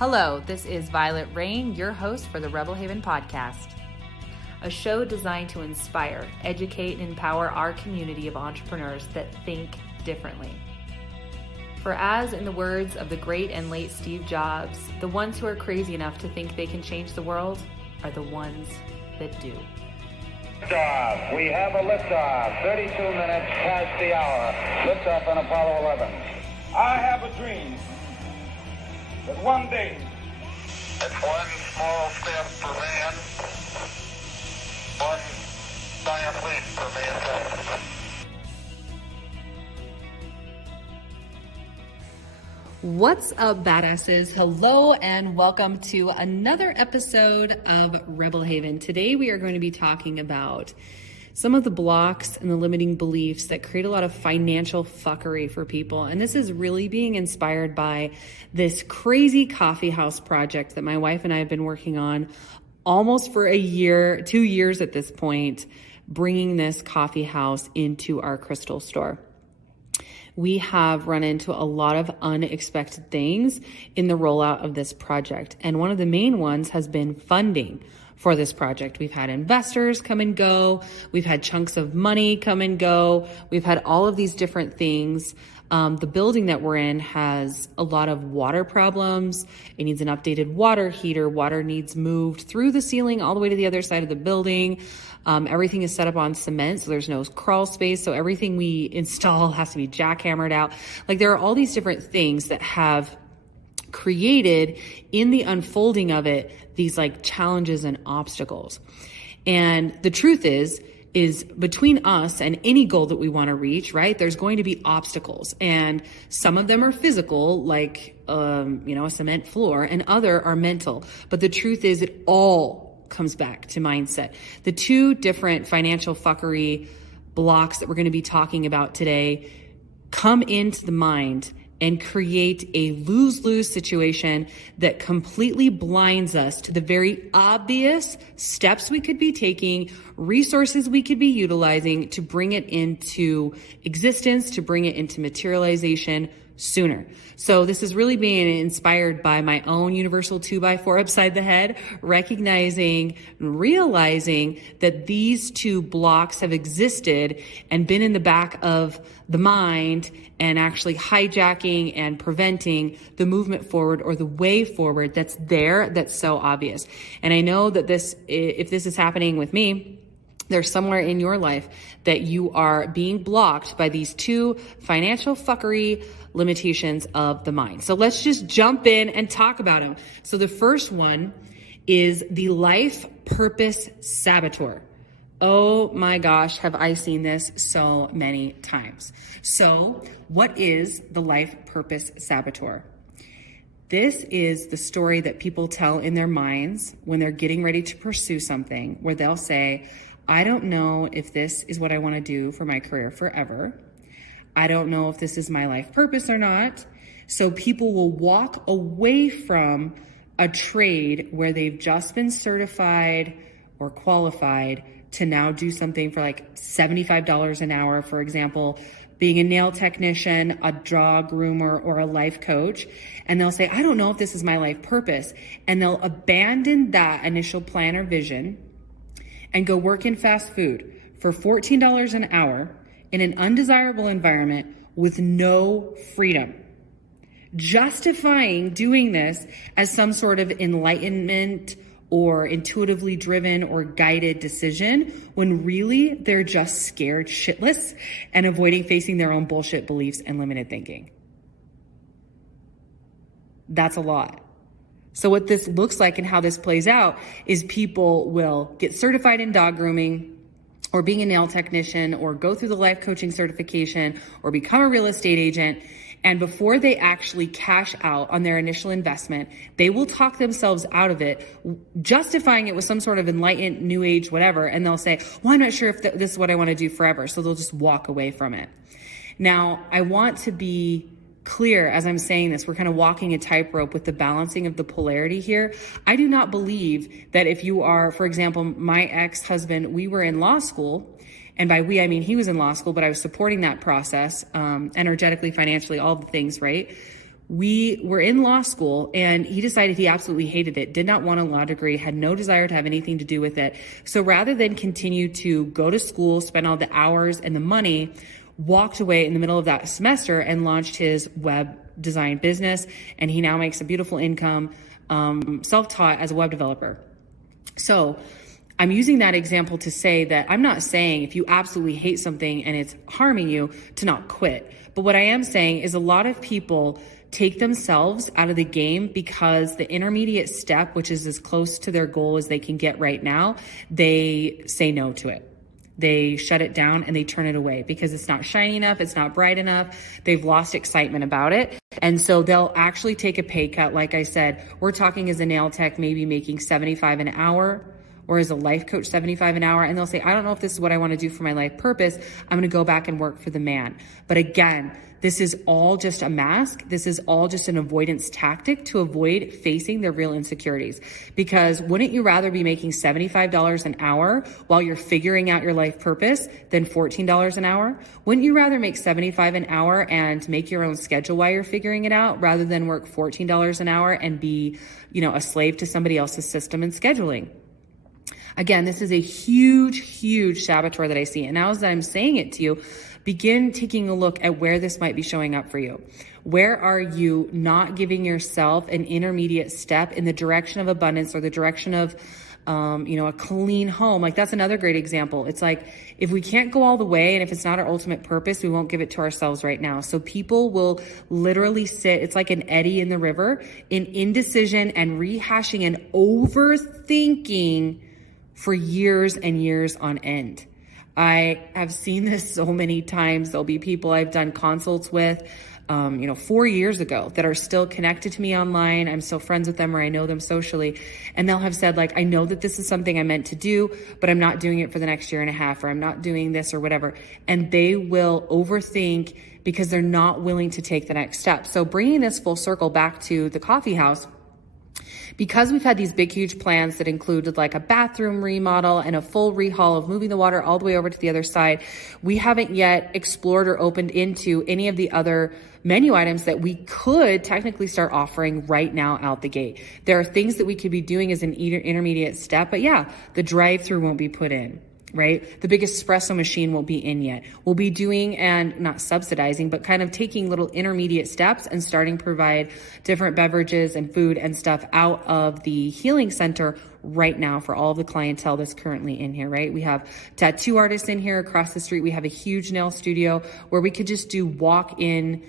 Hello, this is Violet Rain, your host for the Rebel Haven podcast, a show designed to inspire, educate, and empower our community of entrepreneurs that think differently. For as in the words of the great and late Steve Jobs, the ones who are crazy enough to think they can change the world are the ones that do. Liftoff. We have a liftoff. 32 minutes past the hour. Liftoff on Apollo 11. I have a dream that one day, it's one small step for man, one giant leap for mankind. What's up, badasses? Hello and welcome to another episode of Rebel Haven. Today we are going to be talking about some of the blocks and the limiting beliefs that create a lot of financial fuckery for people. And this is really being inspired by this crazy coffee house project that my wife and I have been working on almost for a year, 2 years at this point, bringing this coffee house into our crystal store. We have run into a lot of unexpected things in the rollout of this project. And one of the main ones has been funding for this project. We've had investors come and go. We've had chunks of money come and go. We've had all of these different things. The building that we're in has a lot of water problems. It needs an updated water heater. Water needs moved through the ceiling all the way to the other side of the building. Everything is set up on cement, so there's no crawl space. So everything we install has to be jackhammered out. Like, there are all these different things that have created in the unfolding of it these like challenges and obstacles. And the truth is between us and any goal that we want to reach, right, there's going to be obstacles. And some of them are physical, like, a cement floor, and other are mental. But the truth is it all comes back to mindset. The two different financial fuckery blocks that we're going to be talking about today come into the mind and create a lose-lose situation that completely blinds us to the very obvious steps we could be taking, resources we could be utilizing to bring it into existence, to bring it into materialization sooner. So this is really being inspired by my own universal 2x4 upside the head, recognizing and realizing that these two blocks have existed and been in the back of the mind and actually hijacking and preventing the movement forward or the way forward that's there, that's so obvious. And I know that if this is happening with me, there's somewhere in your life that you are being blocked by these two financial fuckery limitations of the mind. So let's just jump in and talk about them. So the first one is the life purpose saboteur. Oh my gosh, have I seen this so many times. So what is the life purpose saboteur? This is the story that people tell in their minds when they're getting ready to pursue something, where they'll say, I don't know if this is what I want to do for my career forever. I don't know if this is my life purpose or not. So people will walk away from a trade where they've just been certified or qualified to now do something for like $75 an hour, for example, being a nail technician, a draw groomer, or a life coach. And they'll say, I don't know if this is my life purpose. And they'll abandon that initial plan or vision and go work in fast food for $14 an hour in an undesirable environment with no freedom, justifying doing this as some sort of enlightenment or intuitively driven or guided decision, when really they're just scared shitless and avoiding facing their own bullshit beliefs and limited thinking. That's a lot. So what this looks like and how this plays out is people will get certified in dog grooming or being a nail technician or go through the life coaching certification or become a real estate agent. And before they actually cash out on their initial investment, they will talk themselves out of it, justifying it with some sort of enlightened new age, whatever. And they'll say, well, I'm not sure if this is what I want to do forever. So they'll just walk away from it. Now, I want to be clear as I'm saying this, we're kind of walking a tightrope with the balancing of the polarity here. I do not believe that if you are, for example, my ex-husband, we were in law school, and by we, I mean he was in law school, but I was supporting that process, energetically, financially, all the things, right? we were in law school and he decided he absolutely hated it, did not want a law degree, had no desire to have anything to do with it. So rather than continue to go to school, spend all the hours and the money, walked away in the middle of that semester and launched his web design business. And he now makes a beautiful income, self-taught as a web developer. So I'm using that example to say that I'm not saying if you absolutely hate something and it's harming you to not quit. But what I am saying is a lot of people take themselves out of the game because the intermediate step, which is as close to their goal as they can get right now, they say no to it. They shut it down and they turn it away because it's not shiny enough, it's not bright enough, they've lost excitement about it. And so they'll actually take a pay cut. Like I said, we're talking as a nail tech, maybe making $75 an hour, or as a life coach, $75 an hour. And they'll say, I don't know if this is what I want to do for my life purpose. I'm going to go back and work for the man. But again, this is all just a mask. This is all just an avoidance tactic to avoid facing their real insecurities. Because wouldn't you rather be making $75 an hour while you're figuring out your life purpose than $14 an hour? Wouldn't you rather make $75 an hour and make your own schedule while you're figuring it out rather than work $14 an hour and be, a slave to somebody else's system and scheduling? Again, this is a huge, huge saboteur that I see. And now as I'm saying it to you, begin taking a look at where this might be showing up for you. Where are you not giving yourself an intermediate step in the direction of abundance or the direction of, a clean home? Like that's another great example. It's like, if we can't go all the way and if it's not our ultimate purpose, we won't give it to ourselves right now. So people will literally sit, it's like an eddy in the river, in indecision and rehashing and overthinking for years and years on end. I have seen this so many times. There'll be people I've done consults with, 4 years ago that are still connected to me online. I'm still friends with them or I know them socially. And they'll have said like, I know that this is something I meant to do, but I'm not doing it for the next year and a half, or I'm not doing this or whatever. And they will overthink because they're not willing to take the next step. So bringing this full circle back to the coffee house, because we've had these big, huge plans that included like a bathroom remodel and a full rehaul of moving the water all the way over to the other side, we haven't yet explored or opened into any of the other menu items that we could technically start offering right now out the gate. There are things that we could be doing as an intermediate step, but yeah, the drive-through won't be put in. Right? The big espresso machine won't be in yet. We'll be doing and not subsidizing, but kind of taking little intermediate steps and starting to provide different beverages and food and stuff out of the healing center right now for all of the clientele that's currently in here, right? We have tattoo artists in here across the street. We have a huge nail studio where we could just do walk-in,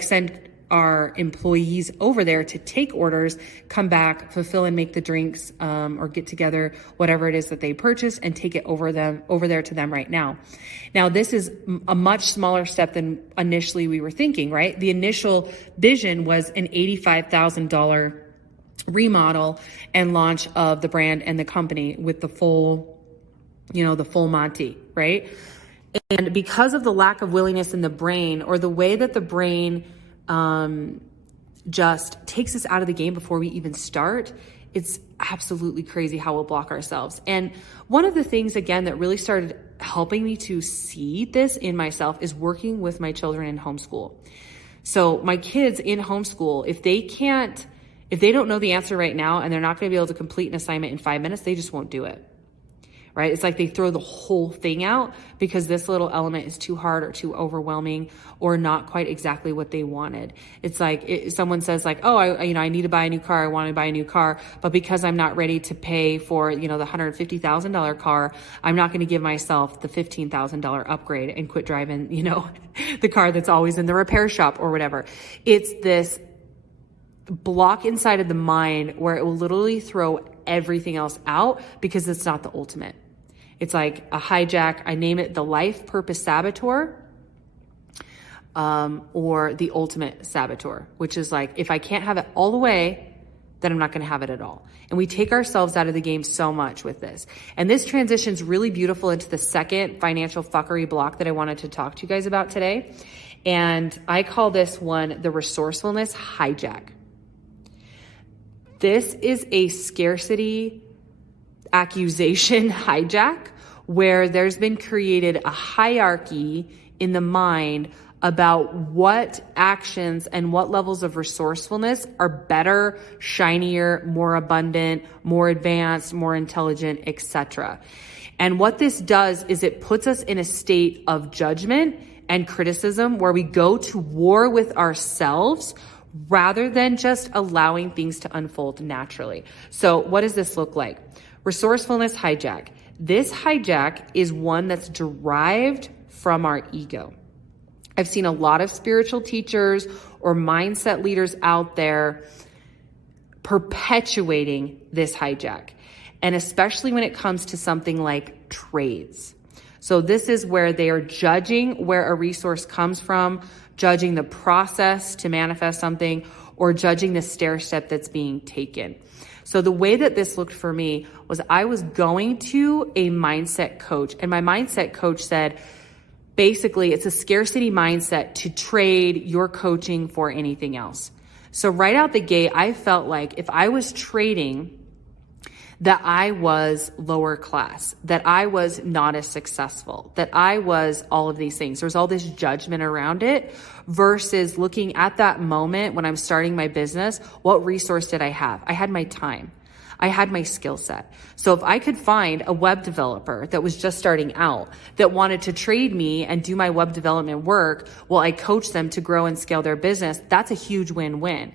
send our employees over there to take orders, come back, fulfill and make the drinks, or get together whatever it is that they purchase and take it over there to them right now. Now, this is a much smaller step than initially we were thinking, right? The initial vision was an $85,000 remodel and launch of the brand and the company with the full Monty, right? And because of the lack of willingness in the brain, or the way that the brain just takes us out of the game before we even start, it's absolutely crazy how we'll block ourselves. And one of the things, again, that really started helping me to see this in myself is working with my children in homeschool. So my kids in homeschool, if they don't know the answer right now and they're not going to be able to complete an assignment in 5 minutes, they just won't do it. Right? It's like they throw the whole thing out because this little element is too hard or too overwhelming or not quite exactly what they wanted. It's like someone says like, oh, I need to buy a new car. I want to buy a new car. But because I'm not ready to pay for, the $150,000 car, I'm not going to give myself the $15,000 upgrade and quit driving, the car that's always in the repair shop or whatever. It's this block inside of the mind where it will literally throw everything else out because it's not the ultimate. It's like a hijack. I name it the life purpose saboteur, or the ultimate saboteur, which is like, if I can't have it all the way, then I'm not going to have it at all. And we take ourselves out of the game so much with this. And this transitions really beautiful into the second financial fuckery block that I wanted to talk to you guys about today. And I call this one the resourcefulness hijack. This is a scarcity accusation hijack where there's been created a hierarchy in the mind about what actions and what levels of resourcefulness are better, shinier, more abundant, more advanced, more intelligent, etc. And what this does is it puts us in a state of judgment and criticism where we go to war with ourselves rather than just allowing things to unfold naturally. So what does this look like? Resourcefulness hijack. This hijack is one that's derived from our ego. I've seen a lot of spiritual teachers or mindset leaders out there perpetuating this hijack. And especially when it comes to something like trades. So this is where they are judging where a resource comes from, judging the process to manifest something, or judging the stair step that's being taken. So the way that this looked for me was I was going to a mindset coach, and my mindset coach said, basically, it's a scarcity mindset to trade your coaching for anything else. So right out the gate, I felt like if I was trading, that I was lower class, that I was not as successful, that I was all of these things. There's all this judgment around it versus looking at that moment when I'm starting my business, what resource did I have? I had my time. I had my skill set. So if I could find a web developer that was just starting out that wanted to trade me and do my web development work while I coach them to grow and scale their business, that's a huge win-win.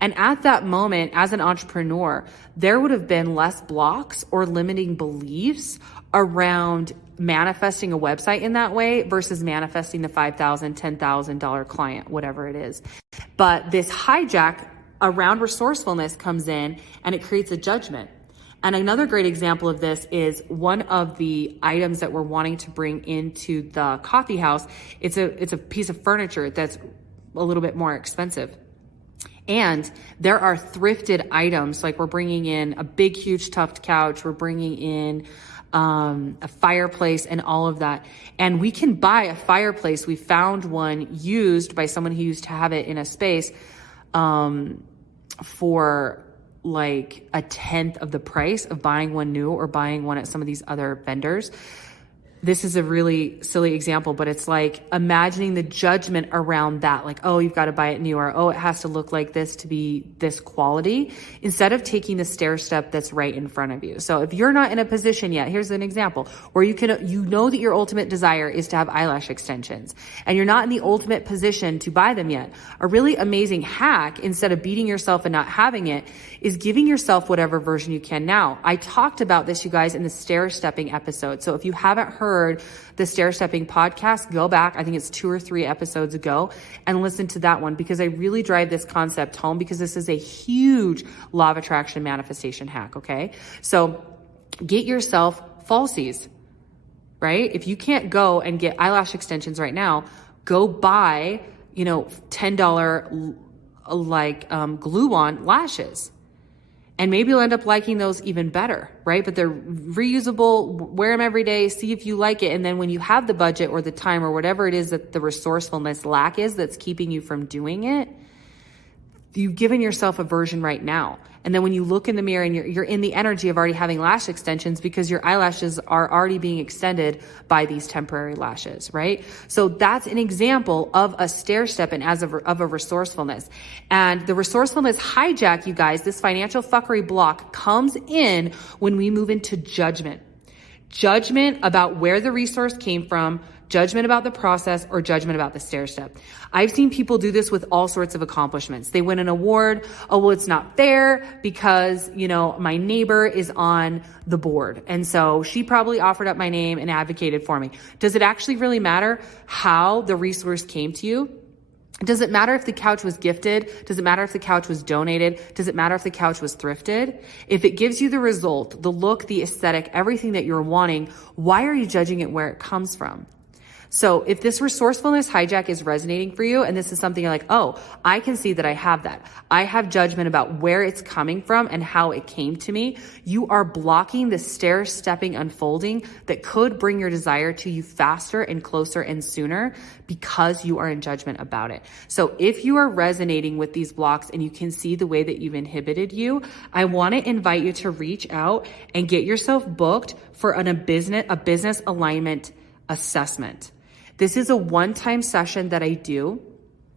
And at that moment, as an entrepreneur, there would have been less blocks or limiting beliefs around manifesting a website in that way versus manifesting the $5,000, $10,000 client, whatever it is. But this hijack around resourcefulness comes in and it creates a judgment. And another great example of this is one of the items that we're wanting to bring into the coffee house. It's a piece of furniture that's a little bit more expensive. And there are thrifted items, like we're bringing in a big, huge tufted couch. We're bringing in a fireplace and all of that. And we can buy a fireplace. We found one used by someone who used to have it in a space for like a tenth of the price of buying one new or buying one at some of these other vendors. This is a really silly example, but it's like imagining the judgment around that, like, oh, you've got to buy it new, or oh, it has to look like this to be this quality, instead of taking the stair step that's right in front of you. So if you're not in a position yet, here's an example where you know that your ultimate desire is to have eyelash extensions and you're not in the ultimate position to buy them yet. A really amazing hack, instead of beating yourself and not having it, is giving yourself whatever version you can now. I talked about this, you guys, in the stair stepping episode. So if you haven't heard the stair stepping podcast, go back. I think it's 2 or 3 episodes ago and listen to that one, because I really drive this concept home, because this is a huge law of attraction manifestation hack. Okay. So get yourself falsies, right? If you can't go and get eyelash extensions right now, go buy, $10 glue-on lashes. And maybe you'll end up liking those even better, right? But they're reusable, wear them every day, see if you like it. And then when you have the budget or the time or whatever it is that the resourcefulness lack is that's keeping you from doing it, you've given yourself a version right now. And then when you look in the mirror and you're in the energy of already having lash extensions, because your eyelashes are already being extended by these temporary lashes, right? So that's an example of a stair step and of a resourcefulness. And the resourcefulness hijack, you guys, this financial fuckery block comes in when we move into judgment. Judgment about where the resource came from, judgment about the process, or judgment about the stair step. I've seen people do this with all sorts of accomplishments. They win an award. Oh, well, it's not fair because, my neighbor is on the board. And so she probably offered up my name and advocated for me. Does it actually really matter how the resource came to you? Does it matter if the couch was gifted? Does it matter if the couch was donated? Does it matter if the couch was thrifted? If it gives you the result, the look, the aesthetic, everything that you're wanting, why are you judging it where it comes from? So if this resourcefulness hijack is resonating for you, and this is something you're like, oh, I can see that I have that. I have judgment about where it's coming from and how it came to me. You are blocking the stair-stepping unfolding that could bring your desire to you faster and closer and sooner, because you are in judgment about it. So if you are resonating with these blocks and you can see the way that you've inhibited you, I want to invite you to reach out and get yourself booked for a business alignment assessment. This is a one-time session that I do.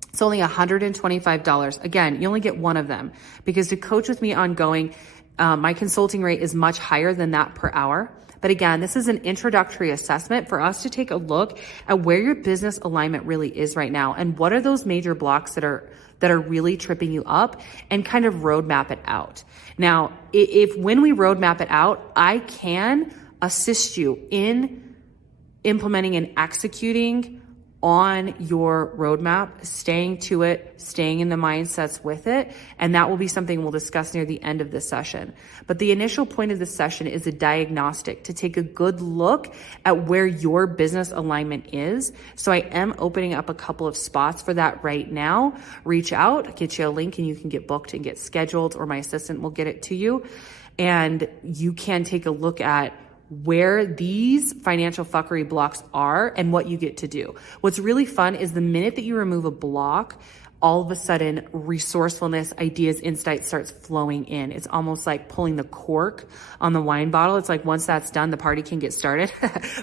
It's only $125. Again, you only get one of them because to coach with me ongoing, my consulting rate is much higher than that per hour. But again, this is an introductory assessment for us to take a look at where your business alignment really is right now and what are those major blocks that are really tripping you up, and kind of roadmap it out. Now, when we roadmap it out, I can assist you in implementing and executing on your roadmap, staying to it, staying in the mindsets with it. And that will be something we'll discuss near the end of this session. But the initial point of this session is a diagnostic to take a good look at where your business alignment is. So I am opening up a couple of spots for that right now. Reach out, get you a link, and you can get booked and get scheduled, or my assistant will get it to you. And you can take a look at where these financial fuckery blocks are and what you get to do. What's really fun is the minute that you remove a block, all of a sudden resourcefulness, ideas, insight starts flowing in. It's almost like pulling the cork on the wine bottle. It's like once that's done, the party can get started.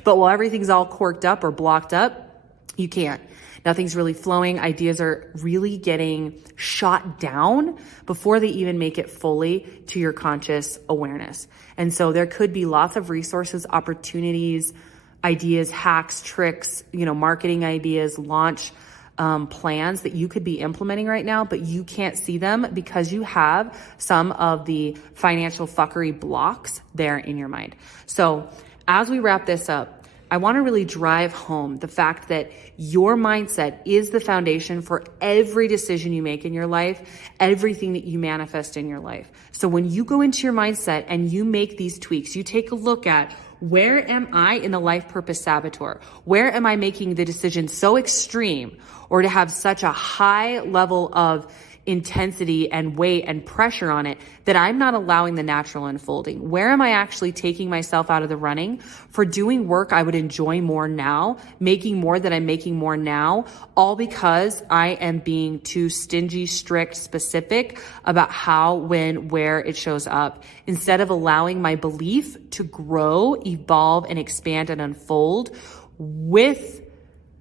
But while everything's all corked up or blocked up, you can't. Nothing's really flowing. Ideas are really getting shot down before they even make it fully to your conscious awareness. And so there could be lots of resources, opportunities, ideas, hacks, tricks, marketing ideas, launch plans that you could be implementing right now, but you can't see them because you have some of the financial fuckery blocks there in your mind. So as we wrap this up, I want to really drive home the fact that your mindset is the foundation for every decision you make in your life, everything that you manifest in your life. So when you go into your mindset and you make these tweaks, you take a look at, where am I in the life purpose saboteur? Where am I making the decision so extreme or to have such a high level of intensity and weight and pressure on it that I'm not allowing the natural unfolding? Where am I actually taking myself out of the running for doing work I would enjoy more now, making more than I'm making more now, all because I am being too stingy, strict, specific about how, when, where it shows up, instead of allowing my belief to grow, evolve, and expand and unfold with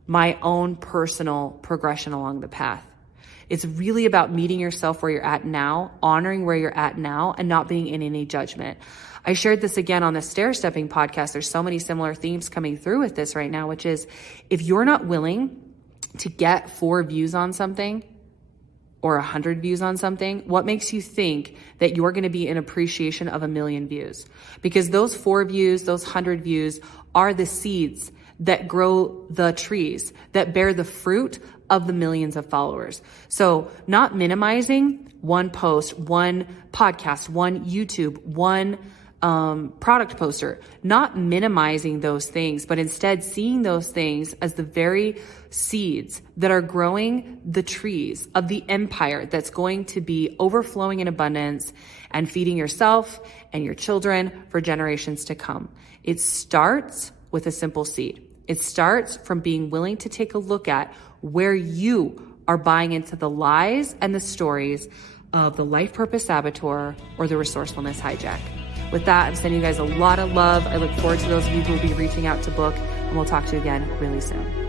my own personal progression along the path. It's really about meeting yourself where you're at now, honoring where you're at now, and not being in any judgment. I shared this again on the Stair Stepping podcast. There's so many similar themes coming through with this right now, which is if you're not willing to get 4 views on something or 100 views on something, what makes you think that you're going to be in appreciation of 1 million views? Because those 4 views, those 100 views are the seeds that grow the trees, that bear the fruit of the millions of followers. So not minimizing one post, one podcast, one YouTube, one product poster, not minimizing those things, but instead seeing those things as the very seeds that are growing the trees of the empire that's going to be overflowing in abundance and feeding yourself and your children for generations to come. It starts with a simple seed. It starts from being willing to take a look at where you are buying into the lies and the stories of the life purpose saboteur or the resourcefulness hijack. With that, I'm sending you guys a lot of love. I look forward to those of you who will be reaching out to book, and we'll talk to you again really soon.